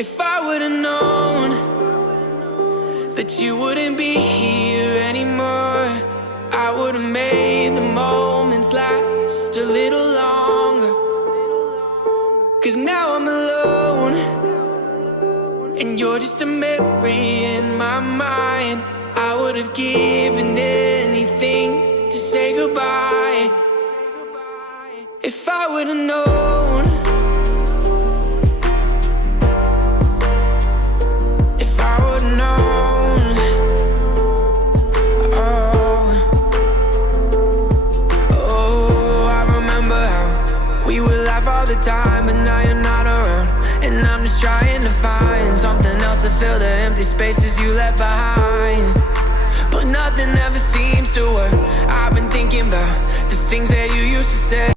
If I would've known that you wouldn't be here anymore, I would've made the moments last a little longer. 'Cause now I'm alone, and you're just a memory in my mind. I would've given anything to say goodbye. If I would've known, if I would've known, oh, I remember how we would laugh all the time, but now you're not around. And I'm just trying to find something else to fill the empty spaces you left behind. But nothing ever seems to work. I've been thinking about the things that you used to say.